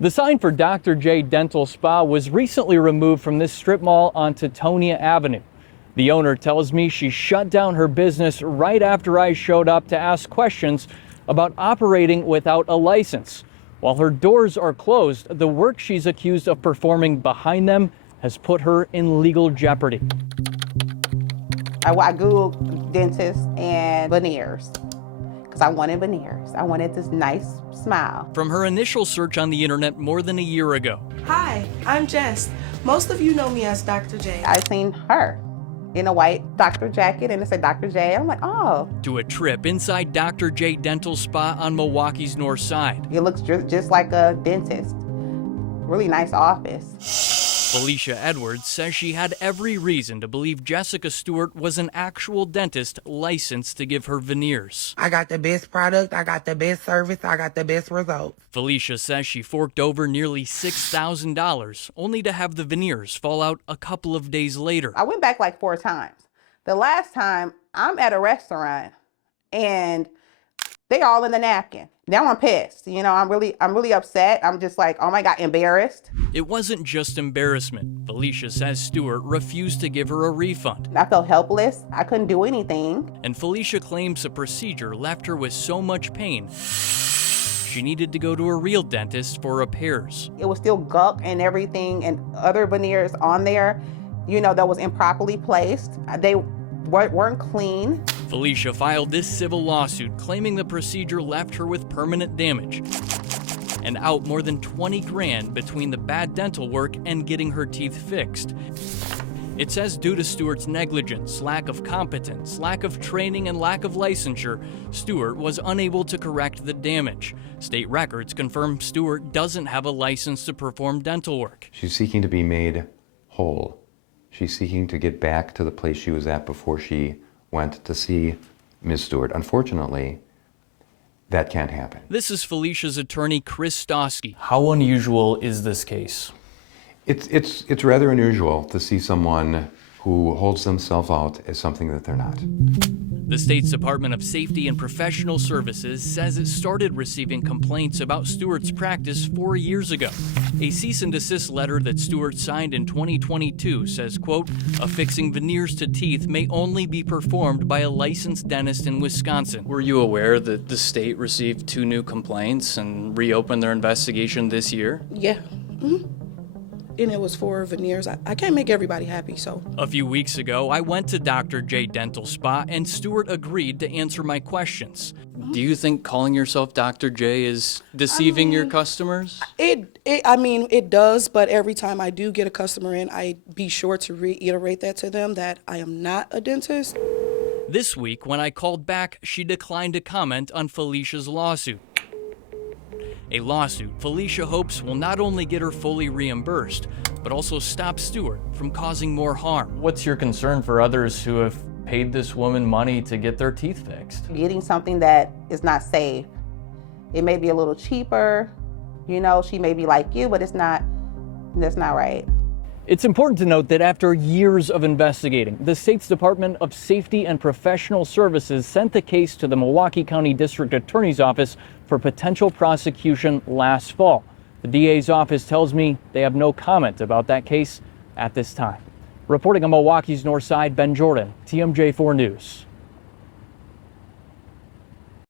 The sign for Dr. J Dental Spa was recently removed from this strip mall on Teutonia Avenue. The owner tells me she shut down her business right after I showed up to ask questions about operating without a license. While her doors are closed, the work she's accused of performing behind them has put her in legal jeopardy. I Googled dentist and veneers because I wanted veneers. I wanted this nice smile. From her initial search on the internet more than a year ago. Hi, I'm Jess. Most of you know me as Dr. J. I seen her in a white doctor jacket and it said Dr. J. I'm like, oh. To a trip inside Dr. J Dental Spa on Milwaukee's north side. It looks just like a dentist. Really nice office. Felicia Edwards says she had every reason to believe Jessica Stewart was an actual dentist licensed to give her veneers. I got the best product, I got the best service, I got the best results. Felicia says she forked over nearly $6,000 only to have the veneers fall out a couple of days later. I went back like 4 times. The last time I'm at a restaurant and they all in the napkin. Now I'm pissed. You know, I'm really upset. I'm just like, oh my God, embarrassed. It wasn't just embarrassment. Felicia says Stewart refused to give her a refund. I felt helpless. I couldn't do anything. And Felicia claims the procedure left her with so much pain, she needed to go to a real dentist for repairs. It was still gunk and everything and other veneers on there, you know, that was improperly placed. They weren't clean. Felicia filed this civil lawsuit claiming the procedure left her with permanent damage and out more than 20 grand between the bad dental work and getting her teeth fixed. It says due to Stewart's negligence, lack of competence, lack of training, and lack of licensure, Stewart was unable to correct the damage. State records confirm Stewart doesn't have a license to perform dental work. She's seeking to be made whole. She's seeking to get back to the place she was at before she went to see Ms. Stewart. Unfortunately, that can't happen. This is Felicia's attorney, Chris Stosky. How unusual is this case? It's rather unusual to see someone who holds themselves out as something that they're not. The state's Department of Safety and Professional Services says it started receiving complaints about Stewart's practice 4 years ago. A cease and desist letter that Stewart signed in 2022 says, quote, affixing veneers to teeth may only be performed by a licensed dentist in Wisconsin. Were you aware that the state received 2 new complaints and reopened their investigation this year? Yeah. And it was for veneers. I can't make everybody happy, so. A few weeks ago, I went to Dr. J Dental Spa and Stewart agreed to answer my questions. Do you think calling yourself Dr. J is deceiving your customers? It does, but every time I do get a customer in, I be sure to reiterate that to them that I am not a dentist. This week, when I called back, she declined to comment on Felicia's lawsuit. A lawsuit Felicia hopes will not only get her fully reimbursed, but also stop Stewart from causing more harm. What's your concern for others who have paid this woman money to get their teeth fixed? Getting something that is not safe. It may be a little cheaper, you know, she may be like you, but that's not right. It's important to note that after years of investigating, the state's Department of Safety and Professional Services sent the case to the Milwaukee County District Attorney's Office for potential prosecution last fall. The DA's office tells me they have no comment about that case at this time. Reporting on Milwaukee's north side, Ben Jordan, TMJ4 News.